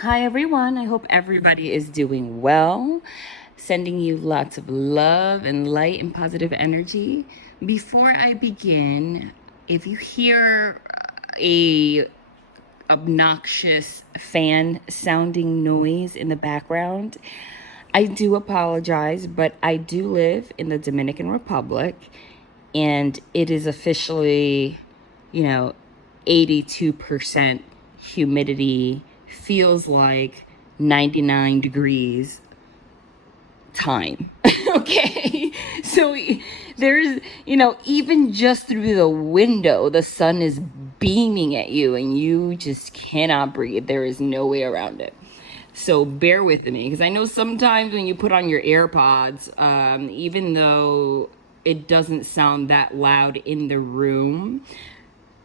Hi, everyone. I hope everybody is doing well. Sending you lots of love and light and positive energy. Before I begin, if you hear a obnoxious fan sounding noise in the background, I do apologize, but I do live in the Dominican Republic and it is officially, you know, 82% humidity, feels like 99 degrees time. Okay. So there's, even just through the window, the sun is beaming at you and you just cannot breathe. There is no way around it. So bear with me, because I know sometimes when you put on your AirPods, even though it doesn't sound that loud in the room,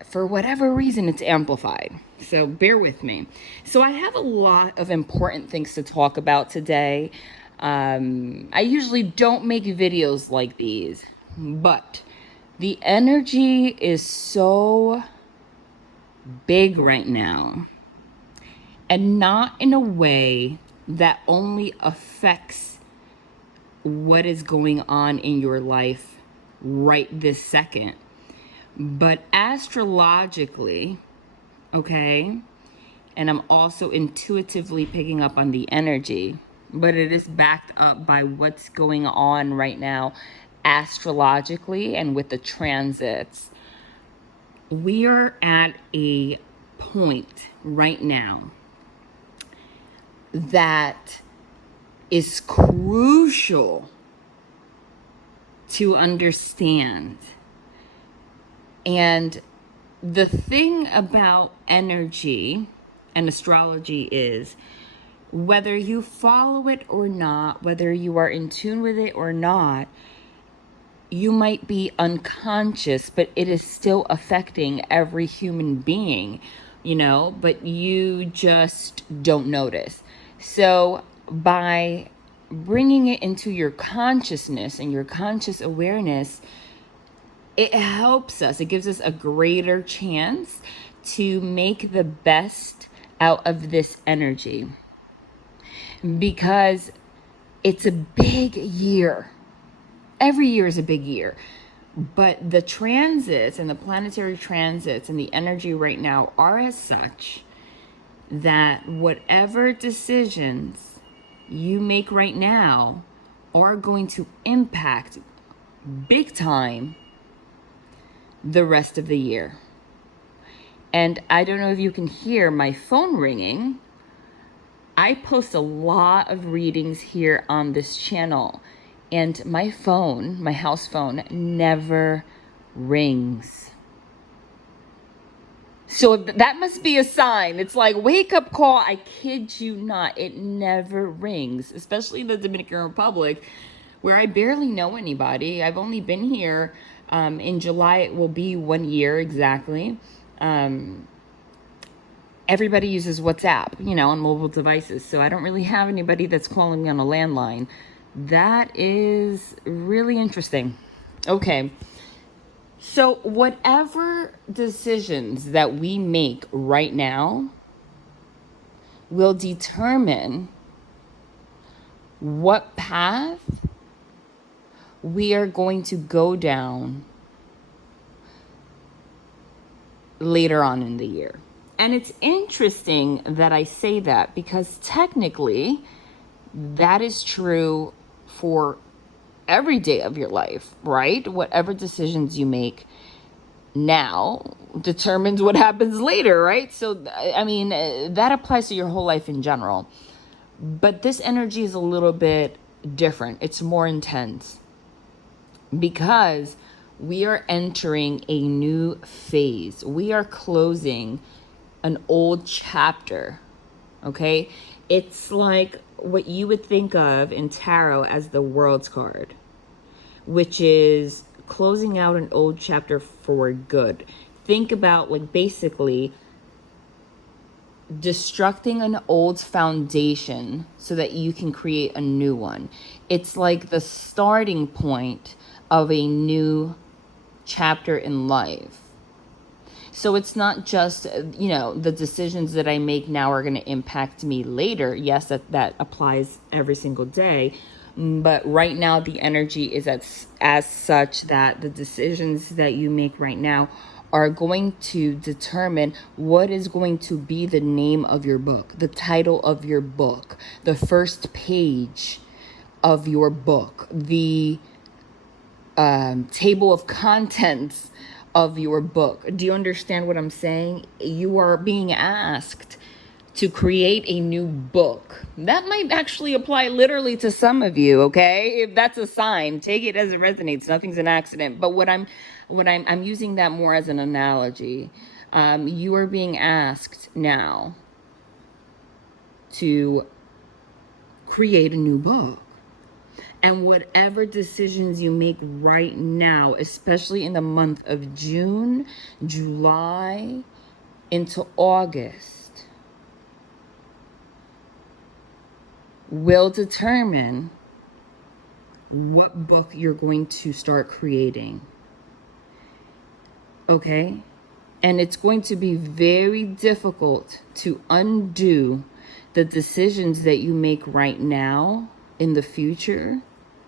for whatever reason, it's amplified. So bear with me. So I have a lot of important things to talk about today. I usually don't make videos like these, but the energy is so big right now, and not in a way that only affects what is going on in your life right this second, but astrologically, okay? And I'm also intuitively picking up on the energy, but it is backed up by what's going on right now astrologically and with the transits. We are at a point right now that is crucial to understand. And the thing about energy and astrology is, whether you follow it or not, whether you are in tune with it or not, you might be unconscious, but it is still affecting every human being, but you just don't notice. So by bringing it into your consciousness and your conscious awareness, it helps us. It gives us a greater chance to make the best out of this energy, because it's a big year. Every year is a big year. But the transits and the planetary transits and the energy right now are as such that whatever decisions you make right now are going to impact big time the rest of the year. And I don't know if you can hear my phone ringing. I post a lot of readings here on this channel, and my phone, my house phone, never rings. So that must be a sign. It's like, wake up call. I kid you not. It never rings, especially in the Dominican Republic, where I barely know anybody. I've only been here. In July, it will be 1 year exactly. Everybody uses WhatsApp, on mobile devices. So I don't really have anybody that's calling me on a landline. That is really interesting. Okay. So whatever decisions that we make right now will determine what path we are going to go down later on in the year. And it's interesting that I say that, because technically that is true for every day of your life, right? Whatever decisions you make now determines what happens later, right? So, I mean, that applies to your whole life in general. But this energy is a little bit different. It's more intense because we are entering a new phase. We are closing an old chapter, okay? It's like what you would think of in tarot as the World's card, which is closing out an old chapter for good. Think about, like, basically destructing an old foundation so that you can create a new one. It's like the starting point of a new chapter in life. So it's not just, you know, the decisions that I make now are going to impact me later. Yes, that applies every single day. But right now, the energy is as such that the decisions that you make right now are going to determine what is going to be the name of your book, the title of your book, the first page of your book, the table of contents of your book. Do you understand what I'm saying? You are being asked to create a new book. That might actually apply literally to some of you, okay? If that's a sign, take it as it resonates. Nothing's an accident. But I'm using that more as an analogy. You are being asked now to create a new book. And whatever decisions you make right now, especially in the month of June, July, into August, will determine what book you're going to start creating. Okay? And it's going to be very difficult to undo the decisions that you make right now in the future.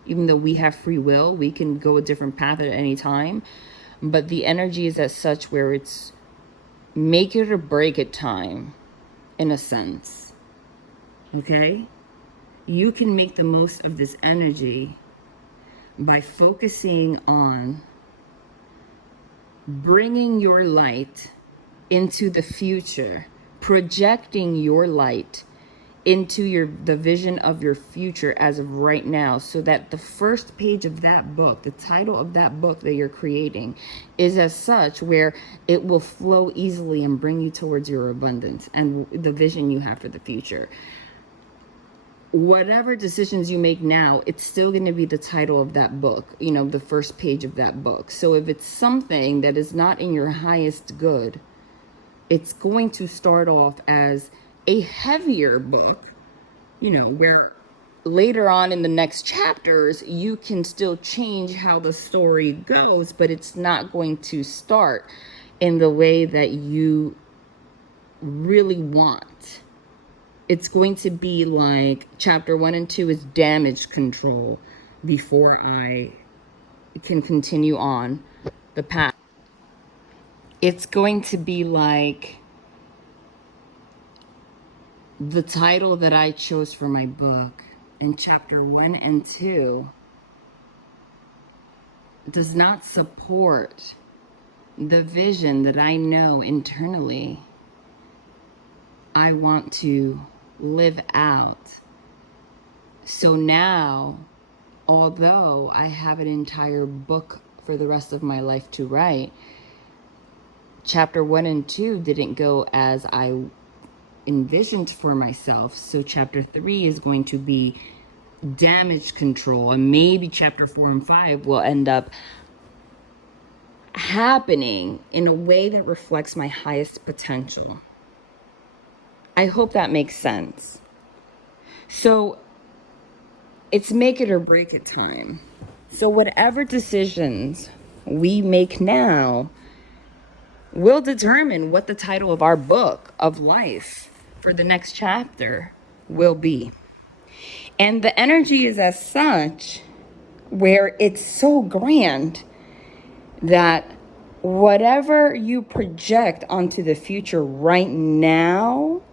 Even though we have free will, we can go a different path at any time. But the energy is as such where it's make it or break it time, in a sense. Okay? You can make the most of this energy by focusing on bringing your light into the future, projecting your light into the vision of your future as of right now, so that the first page of that book, the title of that book that you're creating, is as such where it will flow easily and bring you towards your abundance and the vision you have for the future. Whatever decisions you make now, it's still going to be the title of that book, you know, the first page of that book. So if it's something that is not in your highest good, it's going to start off as a heavier book, you know, where later on in the next chapters, you can still change how the story goes, but it's not going to start in the way that you really want. It's going to be like chapter 1 and 2 is damage control before I can continue on the path. It's going to be like the title that I chose for my book in chapter 1 and 2 does not support the vision that I know internally I want to live out. So now, although I have an entire book for the rest of my life to write, chapter 1 and 2 didn't go as I envisioned for myself. So chapter 3 is going to be damage control, and maybe chapter 4 and 5 will end up happening in a way that reflects my highest potential. I hope that makes sense. So it's make it or break it time. So whatever decisions we make now will determine what the title of our book of life for the next chapter will be. And the energy is as such where it's so grand that whatever you project onto the future right now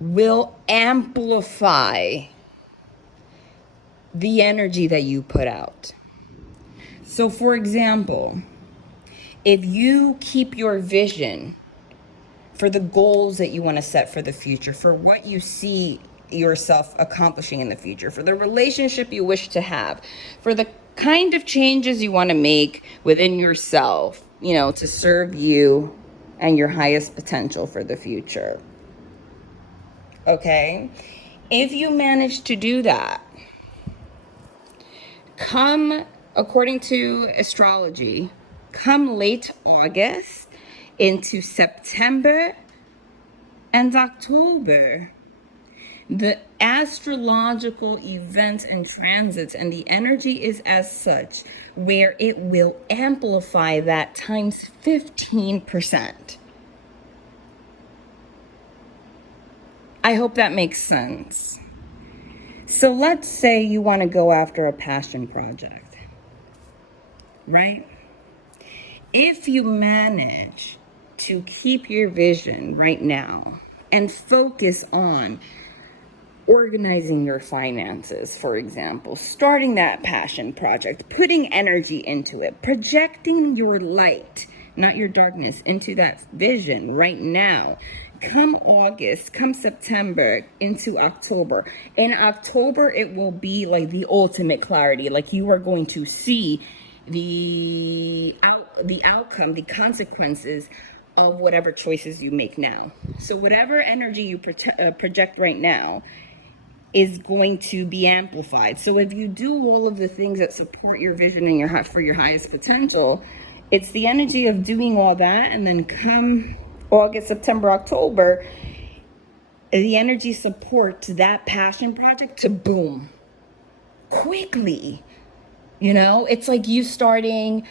will amplify the energy that you put out. So for example, if you keep your vision for the goals that you want to set for the future, for what you see yourself accomplishing in the future, for the relationship you wish to have, for the kind of changes you want to make within yourself, you know, to serve you and your highest potential for the future. Okay? If you manage to do that, according to astrology, come late August into September and October, The astrological events and transits and the energy is as such where it will amplify that times 15%. I hope that makes sense. So let's say you want to go after a passion project, right? If you manage to keep your vision right now and focus on organizing your finances, for example, starting that passion project, putting energy into it, projecting your light, not your darkness, into that vision right now. Come August, come September, into October. In October, it will be like the ultimate clarity. Like you are going to see the outcome, the consequences of whatever choices you make now. So whatever energy you project right now is going to be amplified. So if you do all of the things that support your vision and your for your highest potential, it's the energy of doing all that, and then come August, September, October, the energy supports that passion project to boom quickly. You know, it's like you starting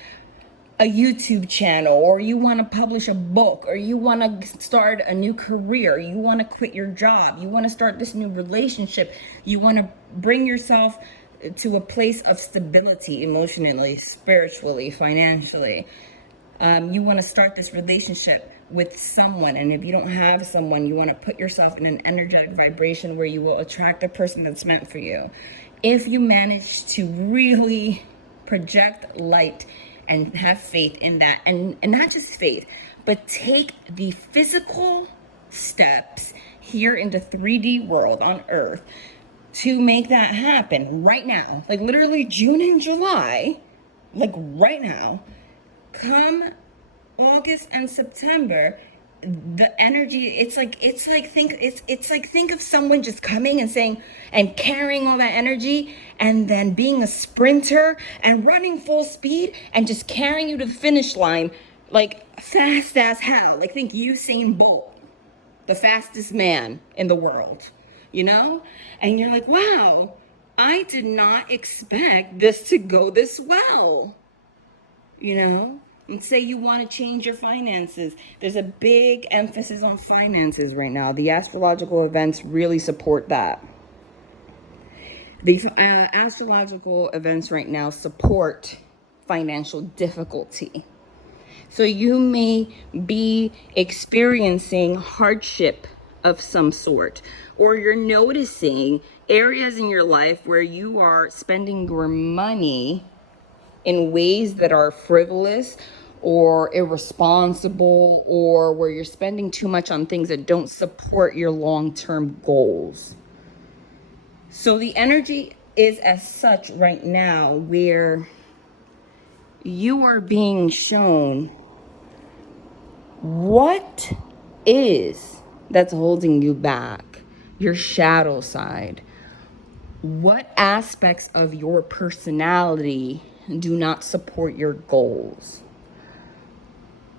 a YouTube channel, or you want to publish a book, or you want to start a new career, you want to quit your job, you want to start this new relationship, you want to bring yourself to a place of stability emotionally, spiritually, financially. You want to start this relationship with someone, and if you don't have someone, you want to put yourself in an energetic vibration where you will attract the person that's meant for you. If you manage to really project light and have faith in that, and not just faith, but take the physical steps here in the 3D world on Earth to make that happen right now, like literally June and July, like right now, come August and September, the energy, it's like think of someone just coming and saying and carrying all that energy, and then being a sprinter and running full speed and just carrying you to the finish line like fast as hell. Like think Usain Bolt, the fastest man in the world, you know? And you're like, wow, I did not expect this to go this well. You know, and say you want to change your finances. There's a big emphasis on finances right now. The astrological events really support that. The astrological events right now support financial difficulty. So you may be experiencing hardship of some sort, or you're noticing areas in your life where you are spending your money in ways that are frivolous or irresponsible, or where you're spending too much on things that don't support your long-term goals. So the energy is as such right now where you are being shown what is that's holding you back, your shadow side. What aspects of your personality do not support your goals?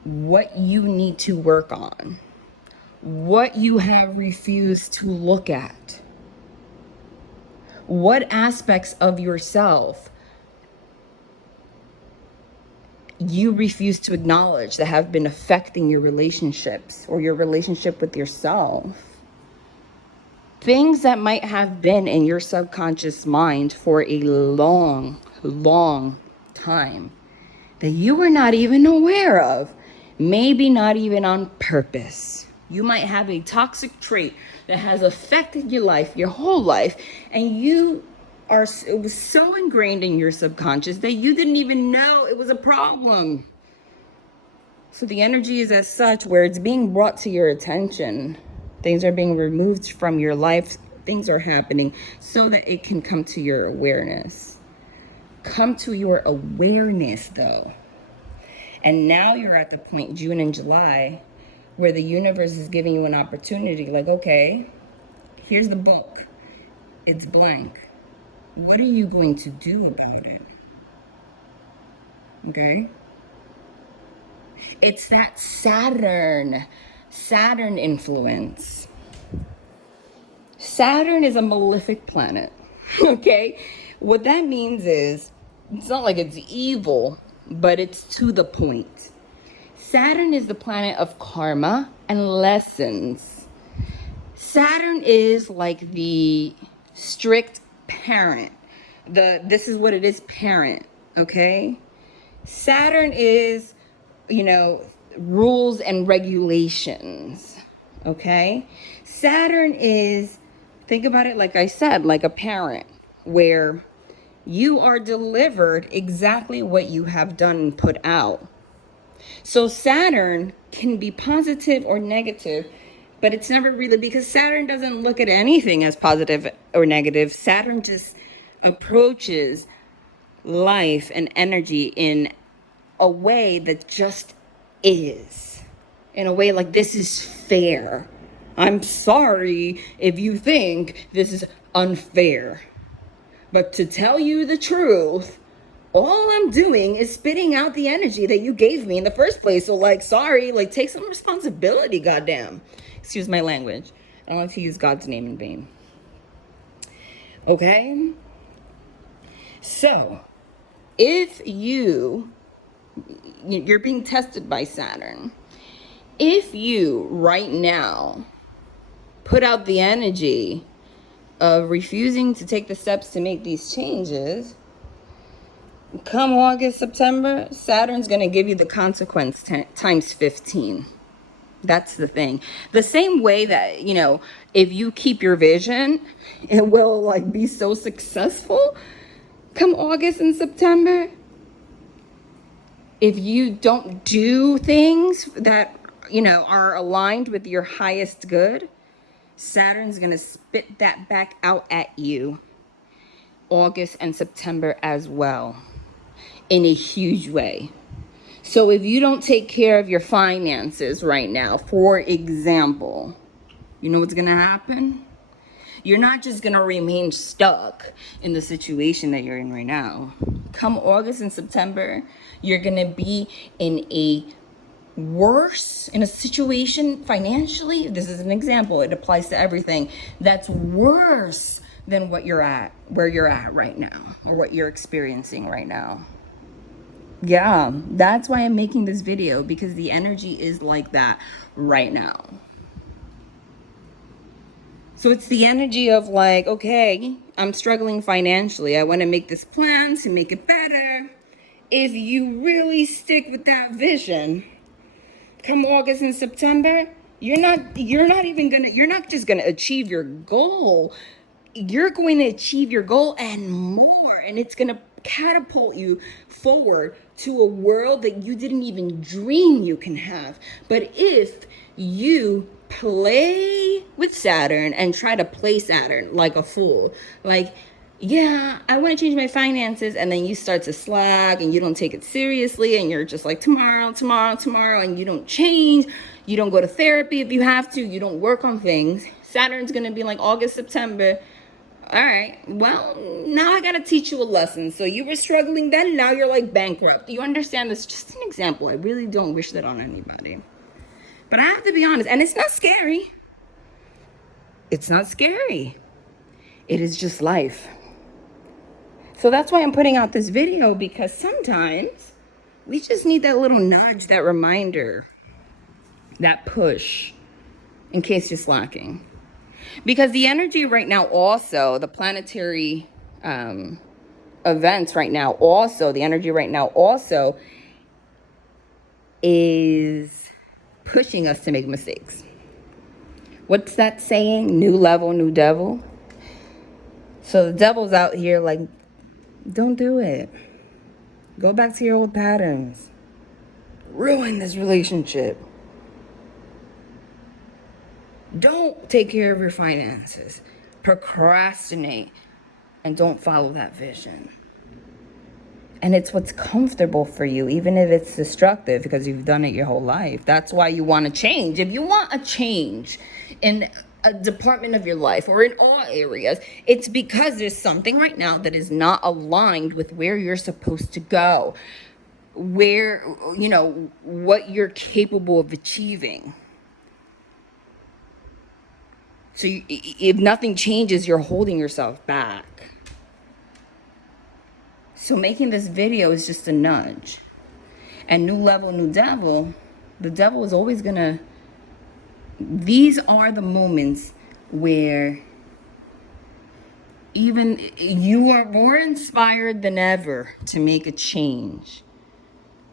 What you need to work on? What you have refused to look at? What aspects of yourself you refuse to acknowledge that have been affecting your relationships or your relationship with yourself? Things that might have been in your subconscious mind for a long, long time that you were not even aware of, maybe not even on purpose. You might have a toxic trait that has affected your life, your whole life, and it was so ingrained in your subconscious that you didn't even know it was a problem. So the energy is as such where it's being brought to your attention. Things are being removed from your life. Things are happening so that it can come to your awareness. Come to your awareness, though. And now you're at the point, June and July, where the universe is giving you an opportunity. Like, okay, here's the book. It's blank. What are you going to do about it? Okay? It's that Saturn influence. Saturn is a malefic planet. Okay? What that means is, it's not like it's evil, but it's to the point. Saturn is the planet of karma and lessons. Saturn is like the strict parent. This is what it is, parent, okay? Saturn is, rules and regulations, okay? Saturn is, think about it like I said, like a parent, where you are delivered exactly what you have done and put out. So Saturn can be positive or negative, but it's never really, because Saturn doesn't look at anything as positive or negative. Saturn just approaches life and energy in a way that just is. In a way like, this is fair. I'm sorry if you think this is unfair. But to tell you the truth, all I'm doing is spitting out the energy that you gave me in the first place. So, like, sorry, like, take some responsibility, goddamn. Excuse my language. I don't like to use God's name in vain. Okay? So, if you're being tested by Saturn, if you right now put out the energy of refusing to take the steps to make these changes, come August, September, Saturn's going to give you the consequence times 15. That's the thing. The same way that, if you keep your vision, it will like be so successful come August and September. If you don't do things that, are aligned with your highest good, Saturn's going to spit that back out at you August and September as well, in a huge way. So if you don't take care of your finances right now, for example, you know what's going to happen? You're not just going to remain stuck in the situation that you're in right now. Come August and September, you're going to be in a situation financially. This is an example. It applies to everything. That's worse than where you're at right now, or what you're experiencing right now. Yeah, that's why I'm making this video, because the energy is like that right now. So it's the energy of like, okay, I'm struggling financially. I want to make this plan to make it better. If you really stick with that vision, come August and September, you're not just gonna achieve your goal. You're going to achieve your goal and more, and it's gonna catapult you forward to a world that you didn't even dream you can have. But if you play with Saturn and try to play Saturn like a fool, like, yeah, I want to change my finances, and then you start to slack and you don't take it seriously, and you're just like, tomorrow, and you don't change, you don't go to therapy if you have to, you don't work on things, Saturn's going to be like, August, September, all right, well, now I got to teach you a lesson. So you were struggling then, now you're like bankrupt. You understand? This is just an example. I really don't wish that on anybody. But I have to be honest, and it's not scary. It's not scary. It is just life. So that's why I'm putting out this video, because sometimes we just need that little nudge, that reminder, that push, in case you're slacking. Because the energy right now also, the planetary events right now also, the energy right now also is pushing us to make mistakes. What's that saying? New level, new devil. So the devil's out here like, don't do it. Go back to your old patterns. Ruin this relationship. Don't take care of your finances. Procrastinate. And don't follow that vision. And it's what's comfortable for you, even if it's destructive, because you've done it your whole life. That's why you want to change. If you want a change in a department of your life, or in all areas, it's because there's something right now that is not aligned with where you're supposed to go, where, what you're capable of achieving. So if nothing changes, you're holding yourself back. So making this video is just a nudge. And new level, new devil, the devil is always gonna, these are the moments where even you are more inspired than ever to make a change,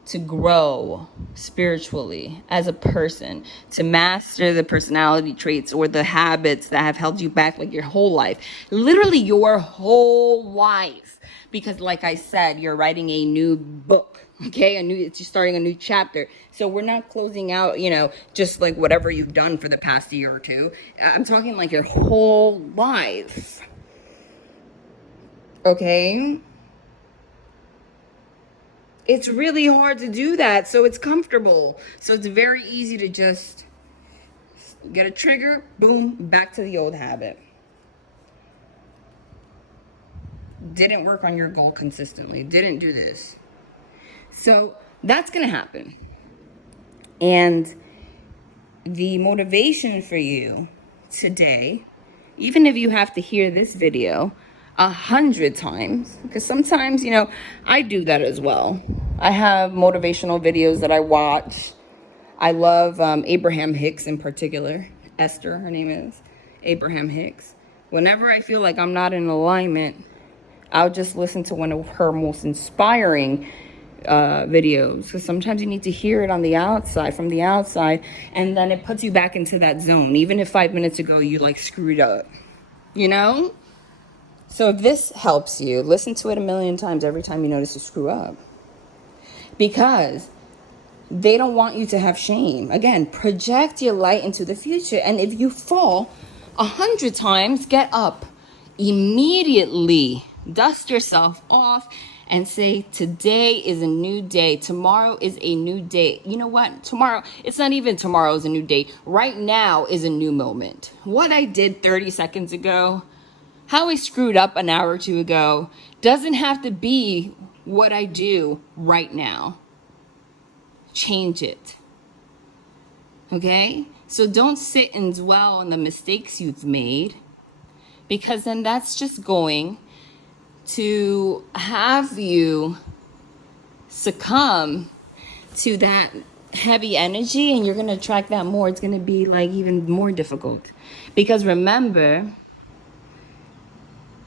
to grow spiritually as a person, to master the personality traits or the habits that have held you back like your whole life, literally your whole life. Because like I said, you're writing a new book, okay? It's starting a new chapter. So we're not closing out, just like whatever you've done for the past year or two. I'm talking like your whole life, okay? It's really hard to do that, so it's comfortable. So it's very easy to just get a trigger, boom, back to the old habit. Didn't work on your goal consistently, didn't do this. So that's gonna happen. And the motivation for you today, even if you have to hear this video 100 times, because sometimes, I do that as well. I have motivational videos that I watch. I love Abraham Hicks in particular. Esther, her name is Abraham Hicks. Whenever I feel like I'm not in alignment, I'll just listen to one of her most inspiring videos. Because sometimes you need to hear it on the outside, from the outside, and then it puts you back into that zone. Even if 5 minutes ago you screwed up, So if this helps you, listen to it 1,000,000 times every time you notice you screw up. Because they don't want you to have shame. Again, project your light into the future. And if you fall 100 times, get up immediately. Dust yourself off and say, today is a new day. Tomorrow is a new day. You know what? Tomorrow, it's not even tomorrow is a new day. Right now is a new moment. What I did 30 seconds ago, how I screwed up an hour or two ago, doesn't have to be what I do right now. Change it. Okay? So don't sit and dwell on the mistakes you've made, because then that's just going to have you succumb to that heavy energy, and you're going to attract that more. It's going to be even more difficult. Because remember,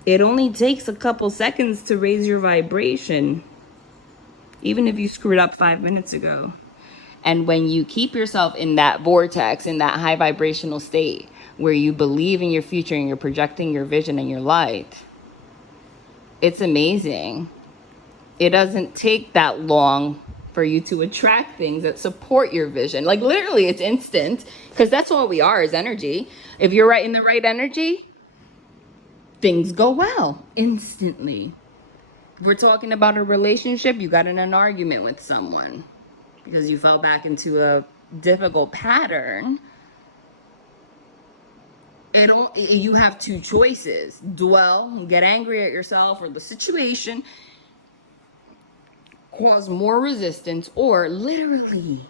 it only takes a couple seconds to raise your vibration, even if you screwed up 5 minutes ago. And when you keep yourself in that vortex, in that high vibrational state where you believe in your future and you're projecting your vision and your light, it's amazing. It doesn't take that long for you to attract things that support your vision. Literally, it's instant, because that's all we are, is energy. If you're right in the right energy, things go well instantly. If we're talking about a relationship, you got in an argument with someone because you fell back into a difficult pattern, you have two choices: dwell and get angry at yourself or the situation, cause more resistance, or literally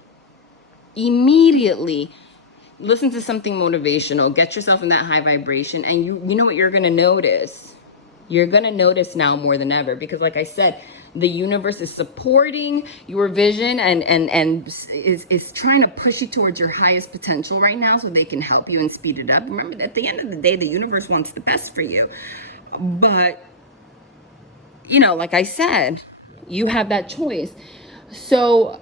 immediately listen to something motivational, get yourself in that high vibration. And you know what you're going to notice? You're going to notice now more than ever, because like I said, the universe is supporting your vision and is trying to push you towards your highest potential right now, so they can help you and speed it up. Remember, at the end of the day, the universe wants the best for you. But, like I said, you have that choice. So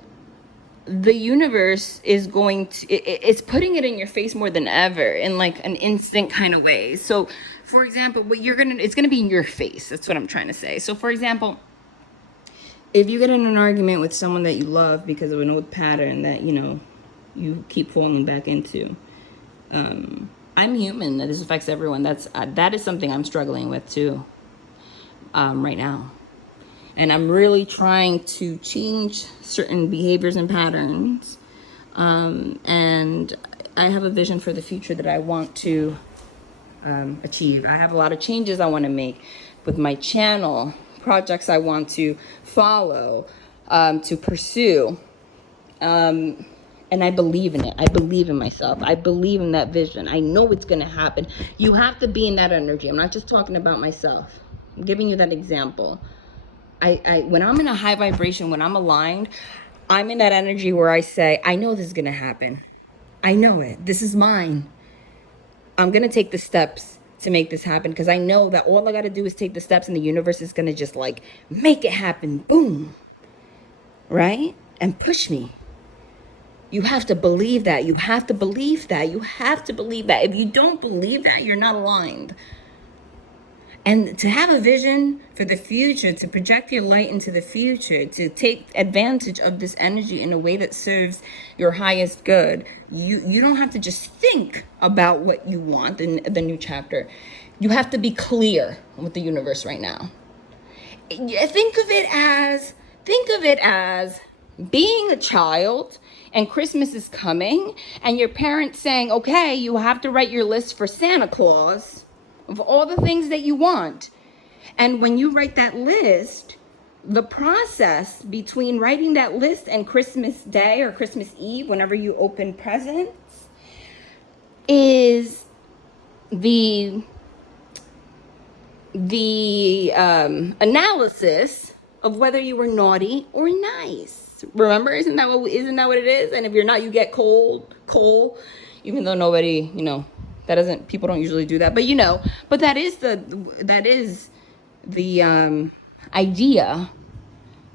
the universe is going to, it's putting it in your face more than ever in an instant kind of way. So for example, it's going to be in your face. That's what I'm trying to say. So for example, if you get in an argument with someone that you love because of an old pattern that, you keep falling back into, I'm human. This affects everyone. That is something I'm struggling with too, right now. And I'm really trying to change certain behaviors and patterns. And I have a vision for the future that I want to achieve. I have a lot of changes I want to make with my channel, projects I want to follow, to pursue. And I believe in it. I believe in myself. I believe in that vision. I know it's going to happen. You have to be in that energy. I'm not just talking about myself. I'm giving you that example. When I'm in a high vibration, when I'm aligned, I'm in that energy where I say, I know this is going to happen. I know it. This is mine. I'm going to take the steps to make this happen, because I know that all I got to do is take the steps and the universe is going to just like make it happen. Boom. Right? And push me. You have to believe that. You have to believe that. You have to believe that. If you don't believe that, you're not aligned. And to have a vision for the future, to project your light into the future, to take advantage of this energy in a way that serves your highest good, you don't have to just think about what you want in the new chapter. You have to be clear with the universe right now. Think of it as being a child and Christmas is coming and your parents saying, okay, you have to write your list for Santa Claus of all the things that you want. And when you write that list, the process between writing that list and Christmas Day or Christmas Eve, whenever you open presents, is the analysis of whether you were naughty or nice. Remember, isn't that what it is? And if you're not, you get coal, even though nobody, people don't usually do that, but that is the idea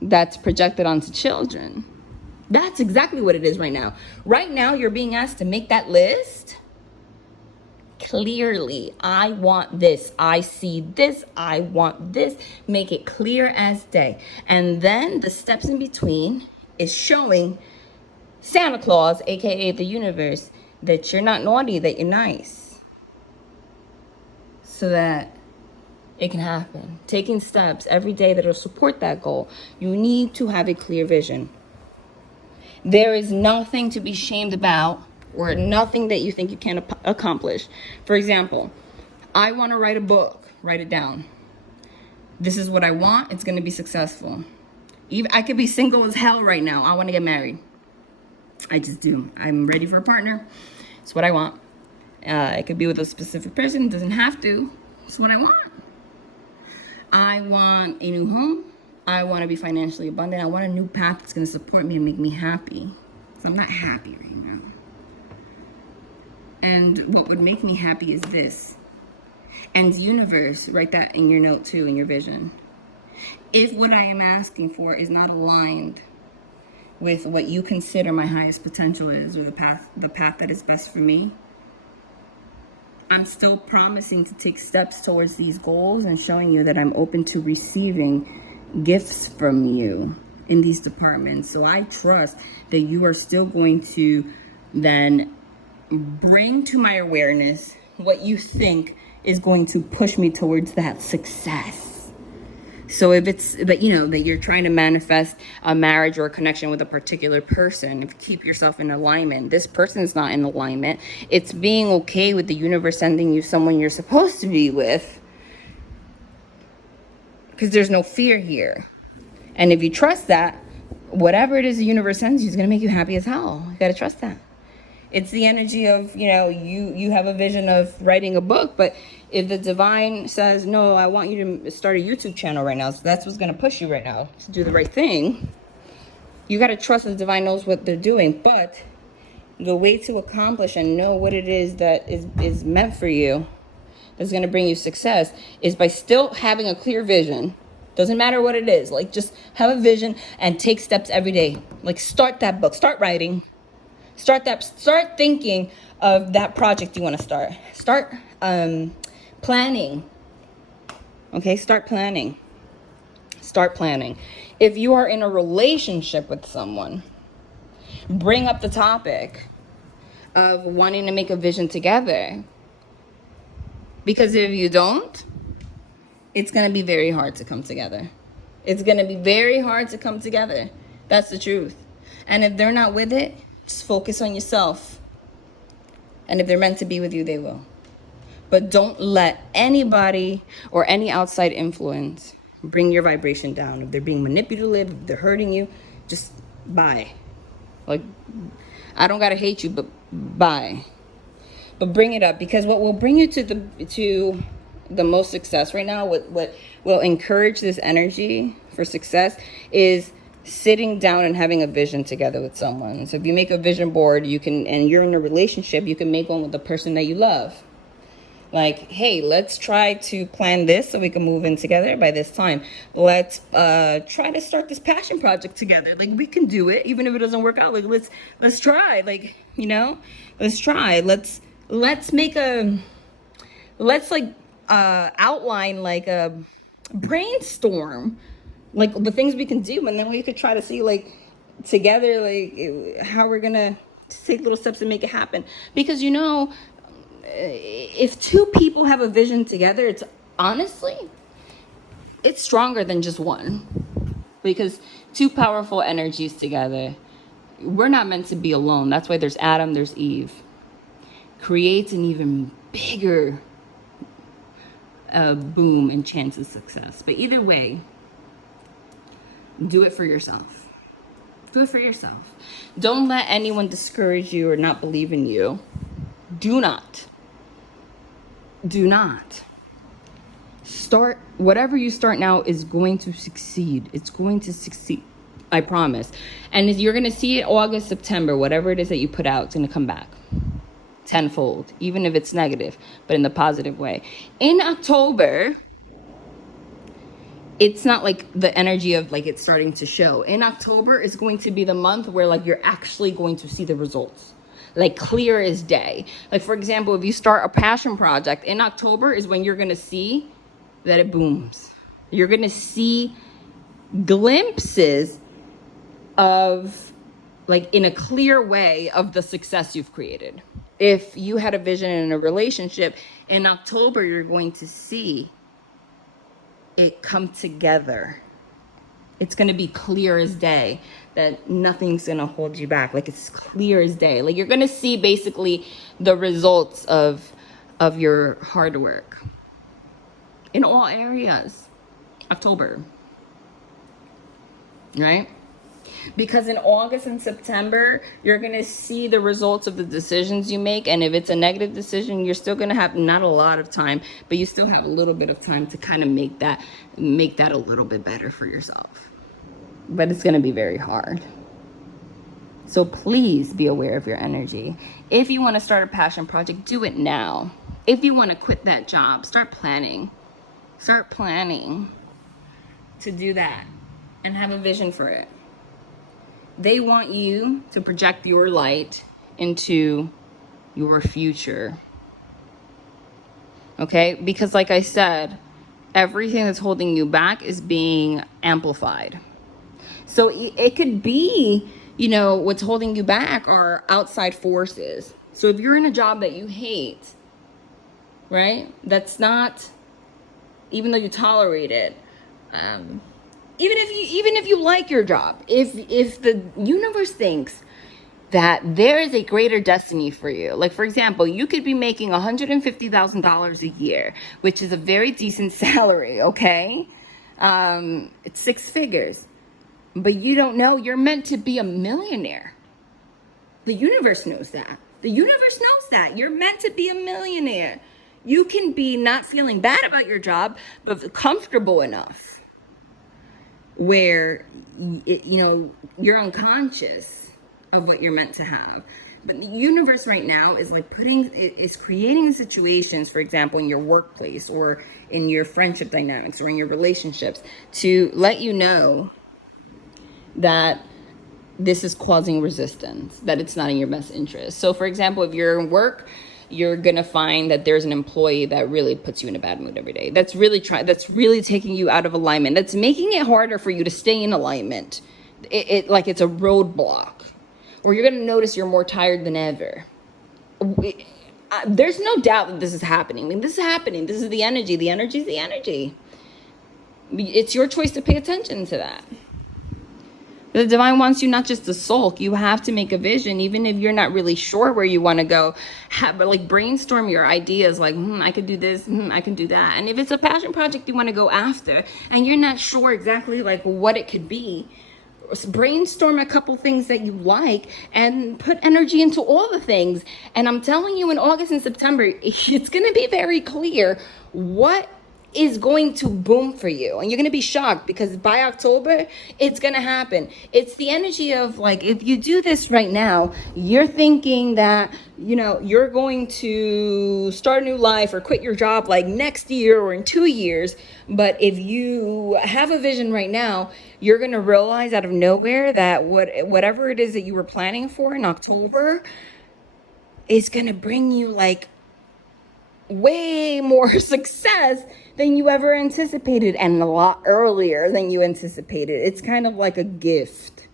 that's projected onto children. That's exactly what it is right now. Right now, you're being asked to make that list clearly. I want this. I see this. I want this. Make it clear as day. And then the steps in between is showing Santa Claus, aka the universe, that you're not naughty, that you're nice. So that it can happen. Taking steps every day that will support that goal. You need to have a clear vision. There is nothing to be shamed about or nothing that you think you can't accomplish. For example, I want to write a book. Write it down. This is what I want. It's going to be successful. I could be single as hell right now. I want to get married. I just do. I'm ready for a partner. It's what I want. It could be with a specific person. It doesn't have to. It's what I want. I want a new home. I want to be financially abundant. I want a new path that's going to support me and make me happy. So I'm not happy right now. And what would make me happy is this. And universe, write that in your note too, in your vision. If what I am asking for is not aligned with what you consider my highest potential is, or the path that is best for me, I'm still promising to take steps towards these goals and showing you that I'm open to receiving gifts from you in these departments. So I trust that you are still going to then bring to my awareness what you think is going to push me towards that success. So if it's that, that you're trying to manifest a marriage or a connection with a particular person, if you keep yourself in alignment, this person's not in alignment. It's being okay with the universe sending you someone you're supposed to be with, because there's no fear here. And if you trust that, whatever it is the universe sends you is going to make you happy as hell. You got to trust that. It's the energy of, you have a vision of writing a book, but if the divine says, no, I want you to start a YouTube channel right now, so that's what's going to push you right now to do the right thing, you got to trust the divine knows what they're doing. But the way to accomplish and know what it is that is meant for you, that's going to bring you success, is by still having a clear vision. Doesn't matter what it is. Like, just have a vision and take steps every day. Like, start that book, start writing. Start thinking of that project you want to start. Start planning. Okay, start planning. If you are in a relationship with someone, bring up the topic of wanting to make a vision together. Because if you don't, it's going to be very hard to come together. It's going to be very hard to come together. That's the truth. And if they're not with it, just focus on yourself. And if they're meant to be with you, they will. But don't let anybody or any outside influence bring your vibration down. If they're being manipulative, if they're hurting you, just bye. Like, I don't gotta hate you, but bye. But bring it up, because what will bring you to the most success right now, what will encourage this energy for success, is sitting down and having a vision together with someone. So if you make a vision board, you can, and you're in a relationship, you can make one with the person that you love. Like, hey, let's try to plan this so we can move in together by this time. Let's try to start this passion project together. Like, we can do it, even if it doesn't work out. Like, let's try. Like, you know, let's try. Let's make a, let's like outline like a brainstorm, like the things we can do, and then we could try to see like together, like how we're gonna take little steps to make it happen. Because you know, if two people have a vision together, it's honestly, it's stronger than just one, because two powerful energies together, we're not meant to be alone. That's why there's Adam, there's Eve. Creates an even bigger boom and chance of success. But either way, do it for yourself. Do it for yourself. Don't let anyone discourage you or not believe in you. Do not start. Whatever you start now is going to succeed. It's going to succeed, I promise. And you're going to see it August, September, whatever it is that you put out, it's going to come back tenfold, even if it's negative, but in the positive way. In October, it's not like the energy of like it's starting to show. In October is going to be the month where like you're actually going to see the results, like clear as day. Like, for example, if you start a passion project in October is when you're going to see that it booms. You're going to see glimpses of, like, in a clear way, of the success you've created. If you had a vision in a relationship, in October, you're going to see it come together. It's going to be clear as day, that nothing's going to hold you back. Like, it's clear as day. Like, you're going to see basically the results of your hard work in all areas. October, right? Because in August and September, you're going to see the results of the decisions you make. And if it's a negative decision, you're still going to have not a lot of time, but you still have a little bit of time to kind of make that a little bit better for yourself. But it's going to be very hard. So please be aware of your energy. If you want to start a passion project, do it now. If you want to quit that job, start planning. Start planning to do that and have a vision for it. They want you to project your light into your future. Okay? Because like I said, everything that's holding you back is being amplified. So it could be, you know, what's holding you back are outside forces. So if you're in a job that you hate, right? That's not, even though you tolerate it, even if you like your job, if the universe thinks that there is a greater destiny for you, like, for example, you could be making $150,000 a year, which is a very decent salary, okay? It's 6 figures, but you don't know you're meant to be a millionaire. The universe knows that. The universe knows that you're meant to be a millionaire. You can be not feeling bad about your job, but comfortable enough where, you know, you're unconscious of what you're meant to have. But the universe right now is like creating situations, for example, in your workplace or in your friendship dynamics or in your relationships, to let you know that this is causing resistance, that it's not in your best interest. So, for example, if you're in work, you're going to find that there's an employee that really puts you in a bad mood every day. That's really taking you out of alignment. That's making it harder for you to stay in alignment. Like it's a roadblock. Or you're going to notice you're more tired than ever. There's no doubt that this is happening. I mean, this is happening. This is the energy. The energy is the energy. It's your choice to pay attention to that. The divine wants you not just to sulk. You have to make a vision, even if you're not really sure where you want to go. But like, brainstorm your ideas, like, I could do this, I can do that. And if it's a passion project you want to go after, and you're not sure exactly like what it could be, brainstorm a couple things that you like and put energy into all the things. And I'm telling you, in August and September, it's going to be very clear what is going to boom for you, and you're going to be shocked, because by October it's going to happen. It's the energy of, like, if you do this right now, you're thinking that, you know, you're going to start a new life or quit your job like next year or in 2 years. But if you have a vision right now, you're going to realize out of nowhere that whatever it is that you were planning for in October is going to bring you like way more success than you ever anticipated, and a lot earlier than you anticipated. It's kind of like a gift.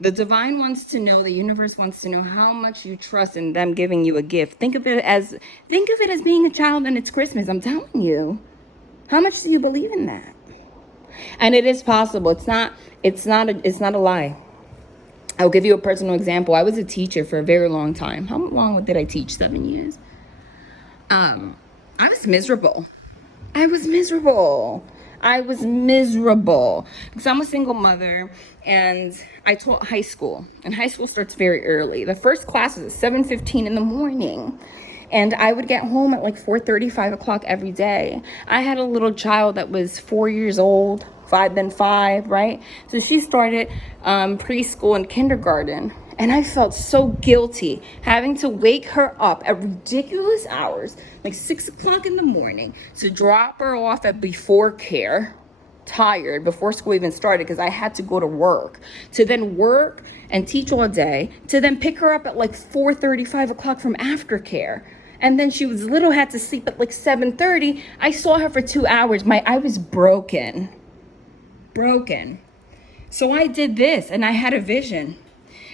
The divine wants to know, the universe wants to know how much you trust in them giving you a gift. Think of it as being a child and it's Christmas. I'm telling you. How much do you believe in that? And it is possible. It's not a lie. I'll give you a personal example. I was a teacher for a very long time. How long did I teach? 7 years. I was miserable. I was miserable because I'm a single mother, and I taught high school, and high school starts very early. The first class is at 7:15 in the morning, and I would get home at like 4:30, 5 o'clock every day. I had a little child that was 4 years old, then 5, right? So she started preschool and kindergarten. And I felt so guilty having to wake her up at ridiculous hours, like 6 o'clock in the morning, to drop her off at before care, tired, before school even started, because I had to go to work, to then work and teach all day, to then pick her up at like 4:30, 5 o'clock from aftercare. And then she was little, had to sleep at like 7:30. I saw her for 2 hours. I was broken. So I did this, and I had a vision.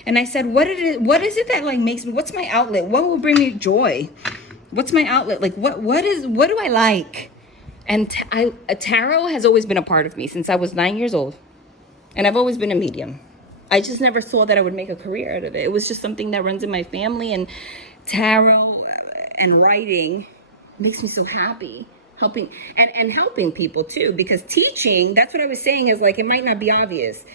And I said, what is it that like makes me, what's my outlet? What will bring me joy? What's my outlet? Like, what do I like? And tarot has always been a part of me since I was 9 years old. And I've always been a medium. I just never saw that I would make a career out of it. It was just something that runs in my family, and tarot and writing makes me so happy. Helping and helping people too, because teaching, that's what I was saying, is like, it might not be obvious.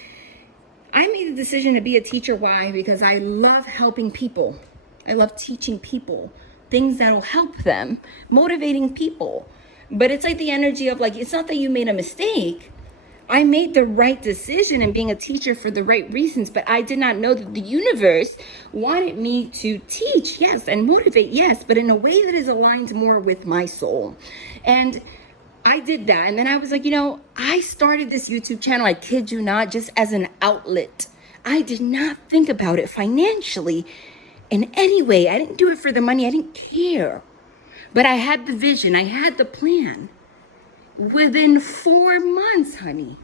I made a decision to be a teacher. Why? Because I love helping people. I love teaching people things that'll help them, motivating people. But it's like the energy of, like, it's not that you made a mistake. I made the right decision in being a teacher for the right reasons, but I did not know that the universe wanted me to teach, yes, and motivate, yes, but in a way that is aligned more with my soul. And I did that. And then I was like, I started this YouTube channel, I kid you not, just as an outlet. I did not think about it financially in any way. I didn't do it for the money. I didn't care. But I had the vision. I had the plan. Within 4 months, honey,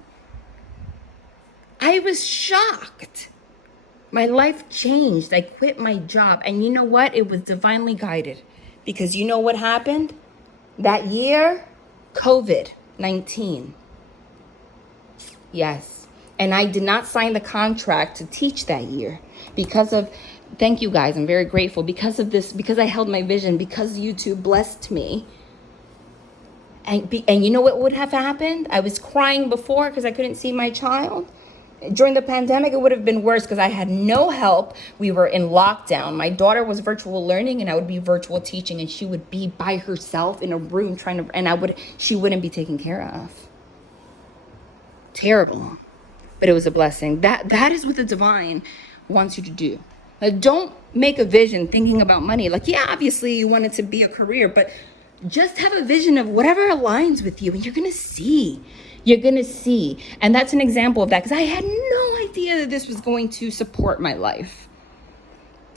I was shocked. My life changed. I quit my job. And you know what? It was divinely guided. Because you know what happened? That year, COVID-19. Yes. And I did not sign the contract to teach that year because of, thank you guys, I'm very grateful, because of this, because I held my vision, because YouTube blessed me. And you know what would have happened? I was crying before because I couldn't see my child. During the pandemic, it would have been worse because I had no help. We were in lockdown. My daughter was virtual learning, and I would be virtual teaching, and she would be by herself in a room she wouldn't be taken care of. Terrible. But it was a blessing. That is what the divine wants you to do. Like, don't make a vision thinking about money. Like, yeah, obviously you want it to be a career, but just have a vision of whatever aligns with you, and you're going to see. You're going to see. And that's an example of that, because I had no idea that this was going to support my life.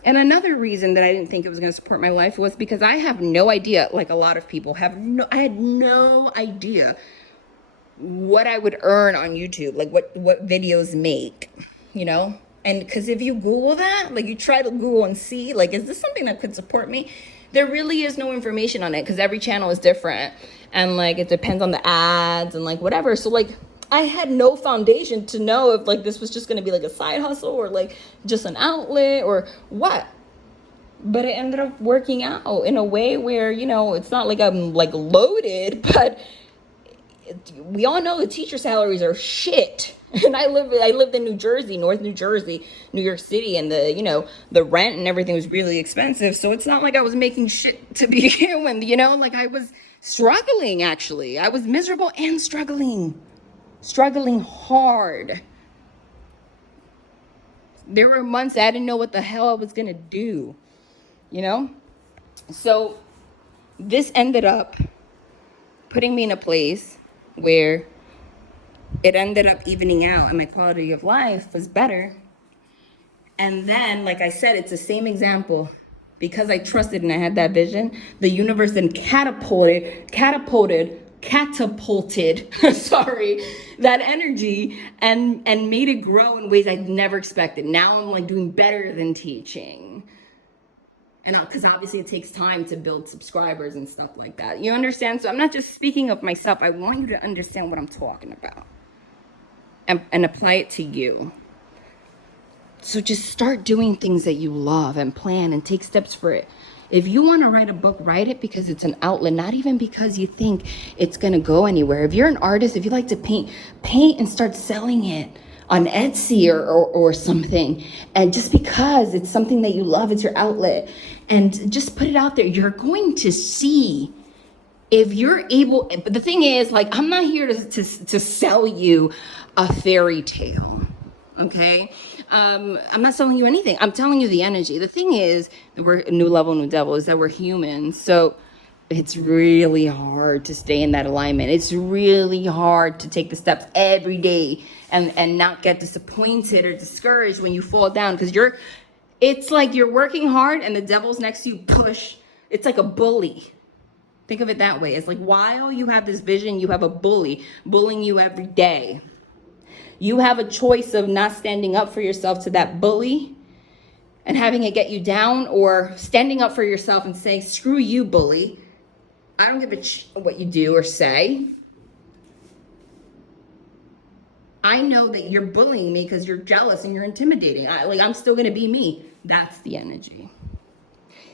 And another reason that I didn't think it was going to support my life was because I have no idea, like a lot of people I had no idea what I would earn on YouTube, like what videos make, And because if you Google that, like you try to Google and see, like, is this something that could support me? There really is no information on it, because every channel is different. And like, it depends on the ads and like whatever. So like, I had no foundation to know if like this was just going to be like a side hustle or like just an outlet or what. But it ended up working out in a way where, it's not like I'm like loaded, but we all know the teacher salaries are shit. And I lived in New Jersey, North New Jersey, New York City, and the rent and everything was really expensive. So it's not like I was making shit to begin with, like I was struggling. Actually, I was miserable and struggling hard. There were months I didn't know what the hell I was gonna do, So this ended up putting me in a place where it ended up evening out and my quality of life was better. And then, like I said, it's the same example. Because I trusted and I had that vision, the universe then catapulted, sorry, that energy and made it grow in ways I'd never expected. Now I'm like doing better than teaching. And because obviously it takes time to build subscribers and stuff like that. You understand? So I'm not just speaking of myself. I want you to understand what I'm talking about and apply it to you. So just start doing things that you love and plan and take steps for it. If you want to write a book, write it because it's an outlet, not even because you think it's going to go anywhere. If you're an artist, if you like to paint and start selling it on Etsy or something. And just because it's something that you love, it's your outlet. And just put it out there. You're going to see if you're able. But the thing is, like, I'm not here to sell you a fairy tale. Okay, I'm not selling you anything. I'm telling you the energy. The thing is, we're a new level, new devil, is that we're humans. So it's really hard to stay in that alignment. It's really hard to take the steps every day and not get disappointed or discouraged when you fall down, because it's like you're working hard and the devil's next to you, push. It's like a bully. Think of it that way. It's like while you have this vision, you have a bully bullying you every day. You have a choice of not standing up for yourself to that bully and having it get you down, or standing up for yourself and saying, screw you, bully. I don't give a what you do or say. I know that you're bullying me because you're jealous and you're intimidating. I'm still going to be me. That's the energy.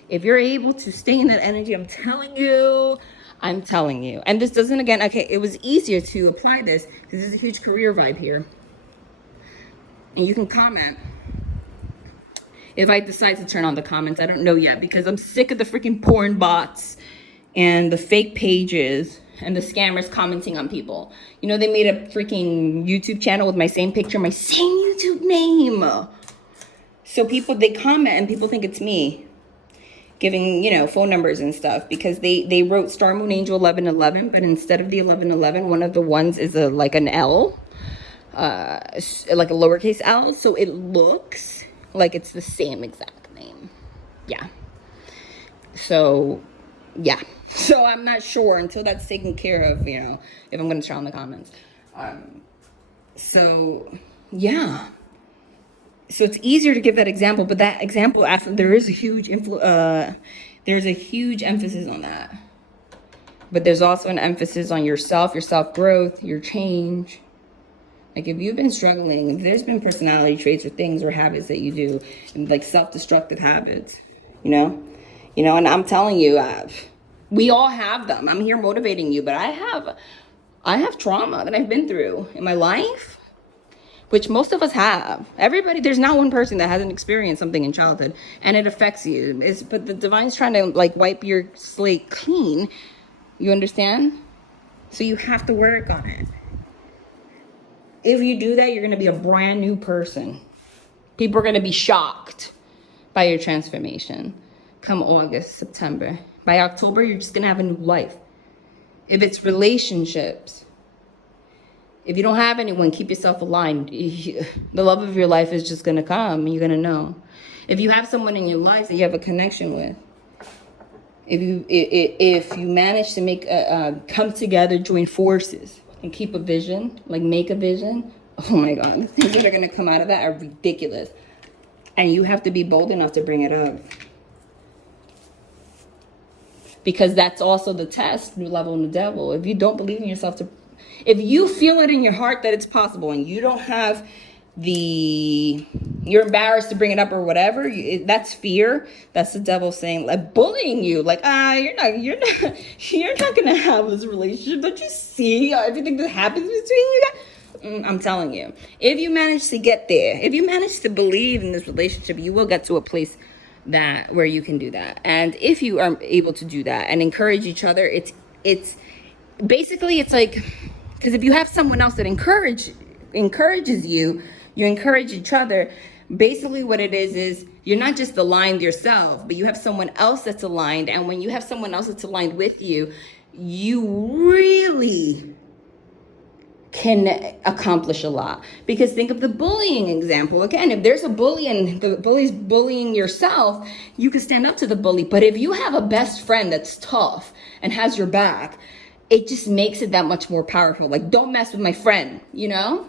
If you're able to stay in that energy, I'm telling you. And this doesn't, again, okay, it was easier to apply this because there's a huge career vibe here. And you can comment if I decide to turn on the comments. I don't know yet because I'm sick of the freaking porn bots and the fake pages and the scammers commenting on people. They made a freaking YouTube channel with my same picture, my same YouTube name. So people, they comment and people think it's me giving, phone numbers and stuff, because they wrote Star Moon Angel 1111, but instead of the 1111, one of the ones is like an L, like a lowercase L. So it looks like it's the same exact name. Yeah. So, yeah. So I'm not sure until that's taken care of, if I'm going to turn on the comments. So, yeah. So it's easier to give that example, but that example, after there is a huge there's a huge emphasis on that. But there's also an emphasis on yourself, your self-growth, your change. Like if you've been struggling, if there's been personality traits or things or habits that you do, like self-destructive habits, and I'm telling you, we all have them. I'm here motivating you, but I have trauma that I've been through in my life, which most of us have. Everybody, there's not one person that hasn't experienced something in childhood and it affects you. But the divine's trying to like wipe your slate clean. You understand? So you have to work on it. If you do that, you're going to be a brand new person. People are going to be shocked by your transformation. Come August, September. By October, you're just going to have a new life. If it's relationships, if you don't have anyone, keep yourself aligned. The love of your life is just going to come. You're going to know. If you have someone in your life that you have a connection with, if you manage to make come together, join forces, and keep a vision, like make a vision, oh my God, the things that are going to come out of that are ridiculous. And you have to be bold enough to bring it up. Because that's also the test, new level, new devil. If you don't believe in yourself, if you feel it in your heart that it's possible and you don't have the you're embarrassed to bring it up or whatever, that's fear. That's the devil saying, like, bullying you, like, you're not gonna have this relationship. Don't you see everything that happens between you guys? I'm telling you, if you manage to get there, if you manage to believe in this relationship, you will get to a place that where you can do that. And if you are able to do that and encourage each other, it's basically, it's like, because if you have someone else that encourages you, you encourage each other. Basically what it is you're not just aligned yourself, but you have someone else that's aligned. And when you have someone else that's aligned with you, you really can accomplish a lot. Because think of the bullying example again. If there's a bully and the bully's bullying yourself, you can stand up to the bully. But if you have a best friend that's tough and has your back, it just makes it that much more powerful. Like, don't mess with my friend, you know?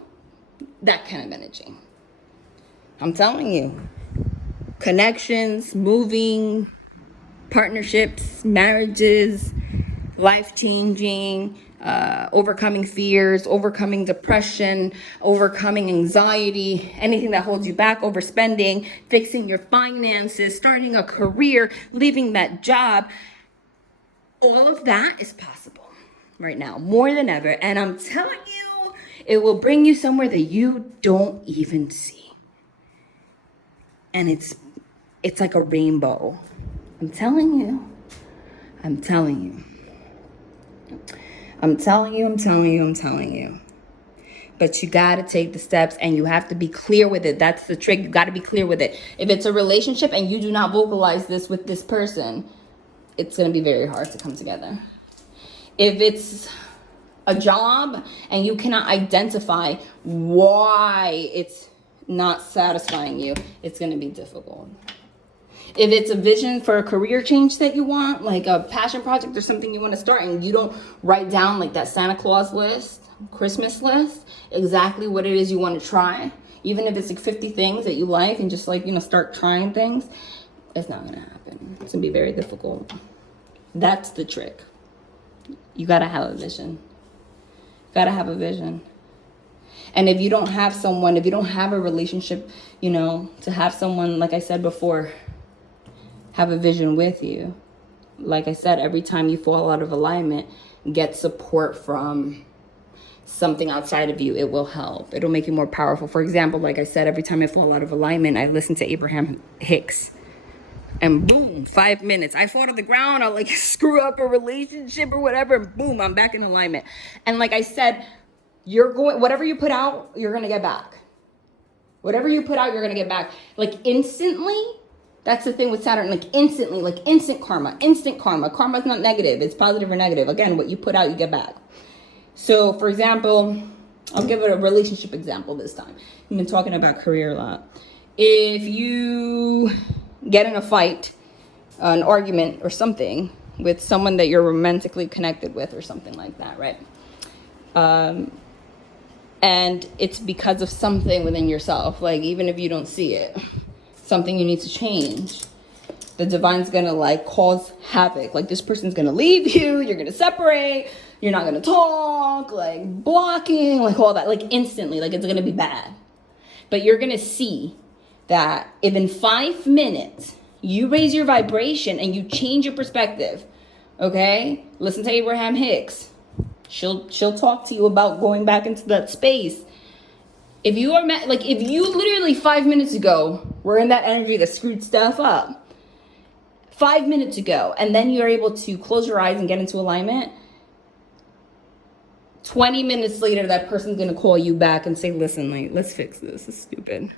That kind of energy. I'm telling you. Connections, moving, partnerships, marriages, life-changing, overcoming fears, overcoming depression, overcoming anxiety, anything that holds you back, overspending, fixing your finances, starting a career, leaving that job. All of that is possible right now, more than ever. And I'm telling you, it will bring you somewhere that you don't even see. And it's like a rainbow. I'm telling you. I'm telling you. I'm telling you, I'm telling you, I'm telling you. But you got to take the steps and you have to be clear with it. That's the trick. You got to be clear with it. If it's a relationship and you do not vocalize this with this person, it's going to be very hard to come together. If it's a job and you cannot identify why it's not satisfying you, it's going to be difficult. If it's a vision for a career change that you want, like a passion project or something you want to start, and you don't write down like that Santa Claus list, Christmas list, exactly what it is you want to try, even if it's like 50 things that you like and just like, start trying things, it's not going to happen. It's going to be very difficult. That's the trick. You got to have a vision. Got to have a vision. And if you don't have someone, if you don't have a relationship, to have someone, like I said before, have a vision with you. Like I said, every time you fall out of alignment, get support from something outside of you. It will help. It'll make you more powerful. For example, like I said, every time I fall out of alignment, I listen to Abraham Hicks. And boom, 5 minutes. I fall to the ground. I'll like screw up a relationship or whatever. And boom, I'm back in alignment. And like I said, whatever you put out, you're going to get back. Whatever you put out, you're going to get back. Like instantly. That's the thing with Saturn, like instantly, like instant karma. Karma is not negative. It's positive or negative. Again, what you put out, you get back. So, for example, I'll give it a relationship example this time. I've been talking about career a lot. If you get in a fight, an argument or something with someone that you're romantically connected with or something like that, right? And it's because of something within yourself, like even if you don't see it. Something you need to change. The divine's gonna like cause havoc. Like this person's gonna leave you, you're gonna separate, you're not gonna talk, like blocking, like all that, like instantly, like it's gonna be bad. But you're gonna see that if in 5 minutes you raise your vibration and you change your perspective, okay? Listen to Abraham Hicks. She'll talk to you about going back into that space. If you literally 5 minutes ago were in that energy that screwed stuff up, 5 minutes ago, and then you're able to close your eyes and get into alignment, 20 minutes later, that person's going to call you back and say, listen, like, let's fix this. It's stupid.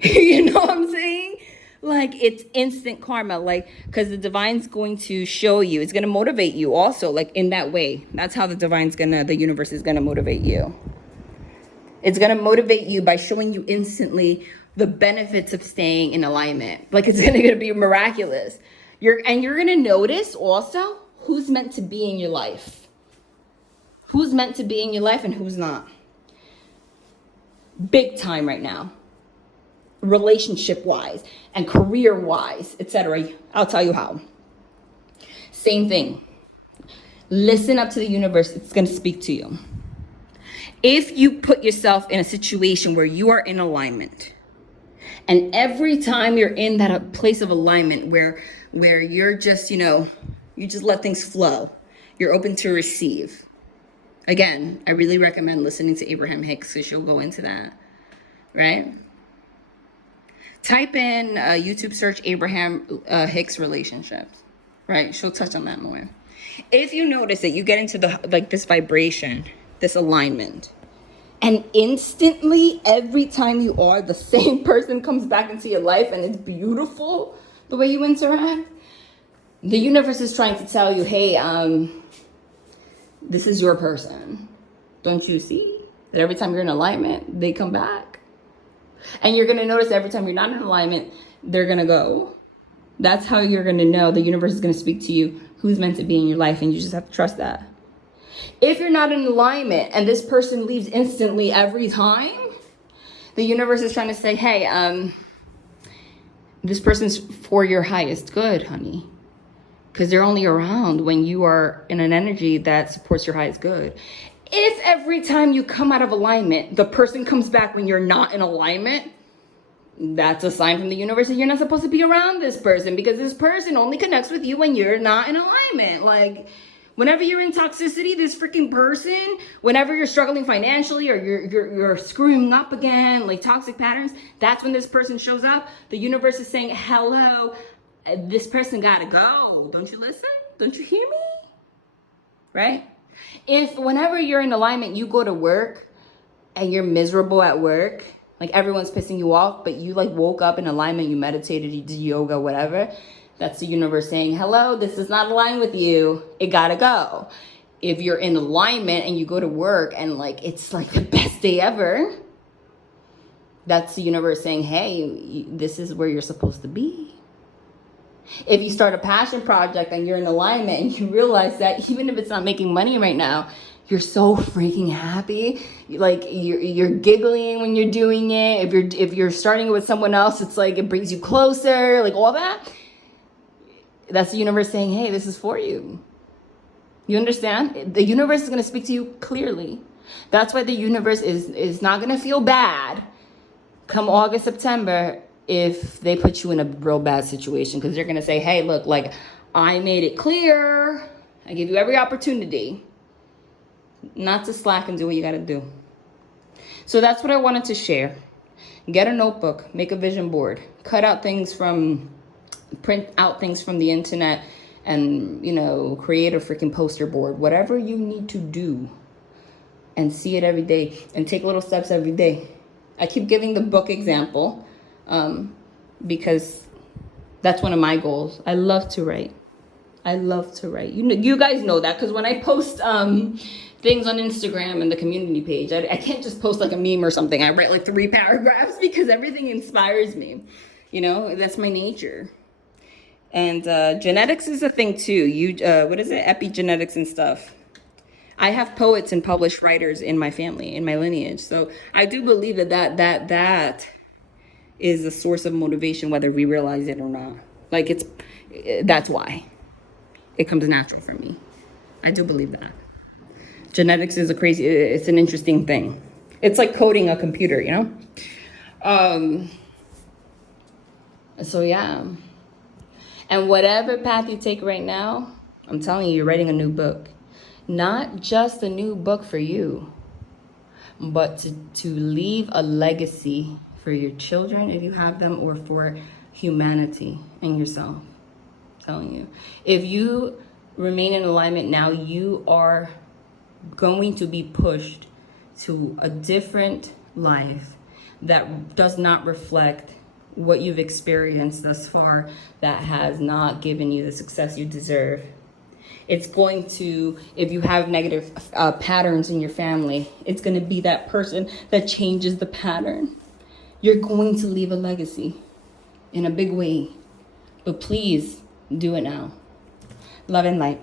You know what I'm saying? Like, it's instant karma, like, because the divine's going to show you. It's going to motivate you also, like, in that way. That's how the universe is going to motivate you. It's going to motivate you by showing you instantly the benefits of staying in alignment. Like it's going to be miraculous. You're going to notice also who's meant to be in your life. Who's meant to be in your life and who's not. Big time right now. Relationship-wise and career-wise, etc. I'll tell you how. Same thing. Listen up to the universe. It's going to speak to you. If you put yourself in a situation where you are in alignment And every time you're in that place of alignment where you're just, you just let things flow. You're open to receive. Again, I really recommend listening to Abraham Hicks because she'll go into that, right? Type in YouTube search Abraham Hicks relationships, right? She'll touch on that more. If you notice that you get into this vibration, this alignment, and instantly every time you are, the same person comes back into your life, and it's beautiful the way you interact. The universe is trying to tell you, hey, this is your person. Don't you see that every time you're in alignment, they come back? And you're going to notice every time you're not in alignment, they're going to go. That's how you're going to know the universe is going to speak to you, who's meant to be in your life, and you just have to trust that. If you're not in alignment and this person leaves instantly every time, the universe is trying to say, hey, this person's for your highest good, honey. Because they're only around when you are in an energy that supports your highest good. If every time you come out of alignment, the person comes back when you're not in alignment, that's a sign from the universe that you're not supposed to be around this person, because this person only connects with you when you're not in alignment. Like, whenever you're in toxicity, this freaking person, whenever you're struggling financially or you're screwing up again, like toxic patterns, that's when this person shows up. The universe is saying, hello, this person gotta go. Don't you listen? Don't you hear me? Right? If whenever you're in alignment, you go to work and you're miserable at work, like everyone's pissing you off, but you like woke up in alignment, you meditated, you did yoga, whatever, that's the universe saying, hello, this is not aligned with you. It gotta go. If you're in alignment and you go to work and like it's like the best day ever, that's the universe saying, hey, this is where you're supposed to be. If you start a passion project and you're in alignment and you realize that even if it's not making money right now, you're so freaking happy. Like you're giggling when you're doing it. If you're starting it with someone else, it's like it brings you closer, like all that. That's the universe saying, hey, this is for you. You understand? The universe is going to speak to you clearly. That's why the universe is not going to feel bad come August, September, if they put you in a real bad situation, because they're going to say, hey, look, like I made it clear. I give you every opportunity not to slack and do what you got to do. So that's what I wanted to share. Get a notebook, make a vision board, print out things from the internet, and, create a freaking poster board, whatever you need to do, and see it every day and take little steps every day. I keep giving the book example because that's one of my goals. I love to write. You guys know that, because when I post things on Instagram and the community page, I can't just post like a meme or something. I write like 3 paragraphs because everything inspires me. That's my nature. And genetics is a thing too. What is it? Epigenetics and stuff. I have poets and published writers in my family, in my lineage. So I do believe that is a source of motivation, whether we realize it or not. Like that's why it comes natural for me. I do believe that. Genetics is it's an interesting thing. It's like coding a computer, So yeah. And whatever path you take right now, I'm telling you, you're writing a new book. Not just a new book for you, but to leave a legacy for your children, if you have them, or for humanity and yourself. I'm telling you. If you remain in alignment now, you are going to be pushed to a different life that does not reflect what you've experienced thus far, that has not given you the success you deserve. It's going to, if you have negative patterns in your family, it's going to be that person that changes the pattern. You're going to leave a legacy in a big way. But please do it now. Love and light.